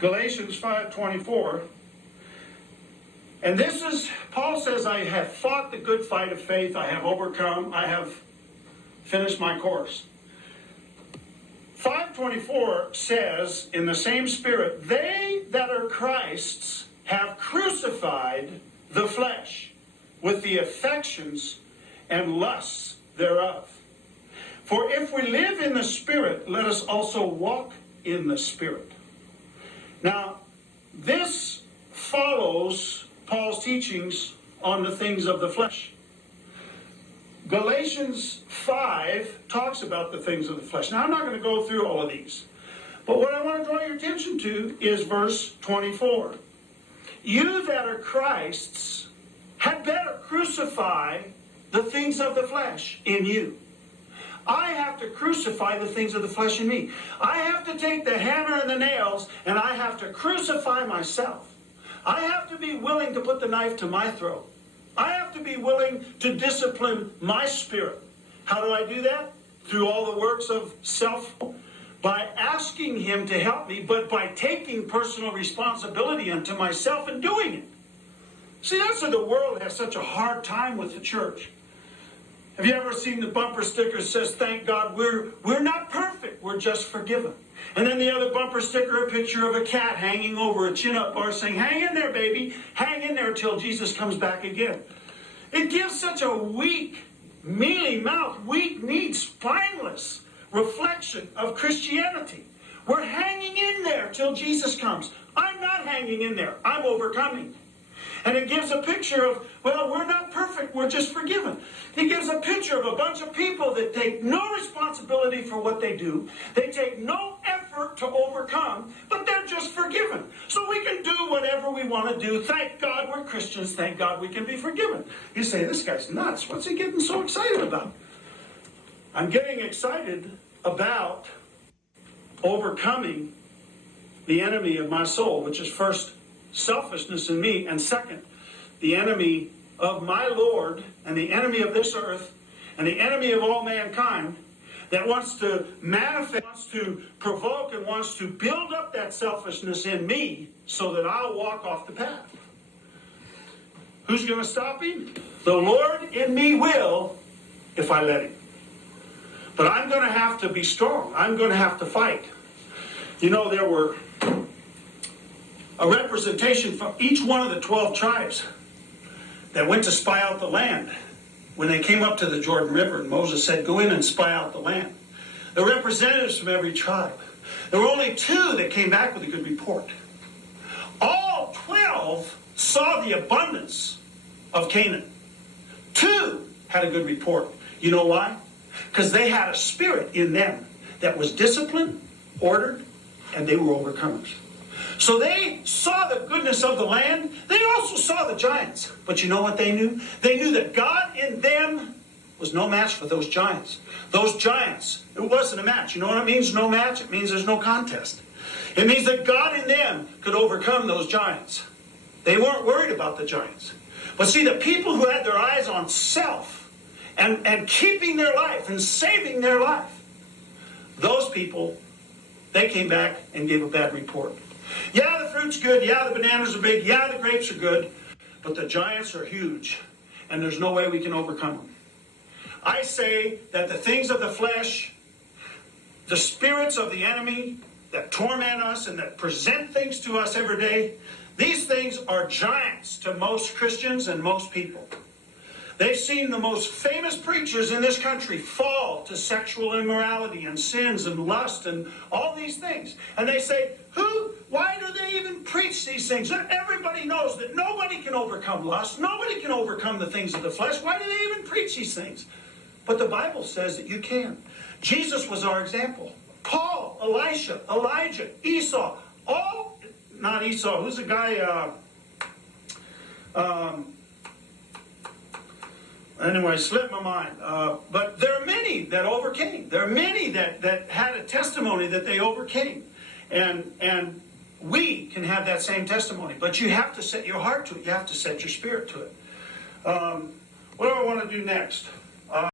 Galatians 5:24. And this is, Paul says, I have fought the good fight of faith, I have overcome, I have finished my course. 5:24 says, in the same spirit, they that are Christ's have crucified the flesh with the affections and lusts thereof. For if we live in the Spirit, let us also walk in the Spirit. Now, this follows Paul's teachings on the things of the flesh. Galatians 5 talks about the things of the flesh. Now, I'm not going to go through all of these, but what I want to draw your attention to is verse 24. You that are Christ's had better crucify the things of the flesh in you. I have to crucify the things of the flesh in me. I have to take the hammer and the nails, and I have to crucify myself. I have to be willing to put the knife to my throat. I have to be willing to discipline my spirit. How do I do that? Through all the works of self, by asking him to help me, but by taking personal responsibility unto myself and doing it. See, that's why the world has such a hard time with the church. Have you ever seen the bumper sticker that says, thank God we're not perfect, we're just forgiven? And then the other bumper sticker, a picture of a cat hanging over a chin-up bar saying, hang in there, baby, hang in there till Jesus comes back again. It gives such a weak, mealy-mouthed, weak-kneed, spineless reflection of Christianity. We're hanging in there till Jesus comes. I'm not hanging in there, I'm overcoming. And it gives a picture of, well, we're not perfect, we're just forgiven. It gives a picture of a bunch of people that take no responsibility for what they do. They take no effort to overcome, but they're just forgiven. So we can do whatever we want to do. Thank God we're Christians. Thank God we can be forgiven. You say, this guy's nuts. What's he getting so excited about? I'm getting excited about overcoming the enemy of my soul, which is first, selfishness in me, and second, the enemy of my Lord and the enemy of this earth and the enemy of all mankind that wants to manifest, wants to provoke, and wants to build up that selfishness in me so that I'll walk off the path. Who's going to stop him? The Lord in me will, if I let him. But I'm going to have to be strong. I'm going to have to fight. You know, there were a representation from each one of the 12 tribes that went to spy out the land. When they came up to the Jordan River, and Moses said, go in and spy out the land. The representatives from every tribe. There were only 2 that came back with a good report. All 12 saw the abundance of Canaan. 2 had a good report. You know why? Because they had a spirit in them that was disciplined, ordered, and they were overcomers. So they saw the goodness of the land. They also saw the giants. But you know what they knew? They knew that God in them was no match for those giants. Those giants, it wasn't a match. You know what it means, no match? It means there's no contest. It means that God in them could overcome those giants. They weren't worried about the giants. But see, the people who had their eyes on self and keeping their life and saving their life, those people, they came back and gave a bad report. Yeah, the fruit's good. Yeah, the bananas are big. Yeah, the grapes are good. But the giants are huge, and there's no way we can overcome them. I say that the things of the flesh, the spirits of the enemy that torment us and that present things to us every day, these things are giants to most Christians and most people. They've seen the most famous preachers in this country fall to sexual immorality and sins and lust and all these things. And they say, why do they even preach these things? Everybody knows that nobody can overcome lust. Nobody can overcome the things of the flesh. Why do they even preach these things? But the Bible says that you can. Jesus was our example. Paul, Elisha, Elijah, Esau, not Esau, who's the guy, anyway, slipped my mind. But there are many that overcame. There are many that had a testimony that they overcame. And we can have that same testimony. But you have to set your heart to it. You have to set your spirit to it. What do I want to do next?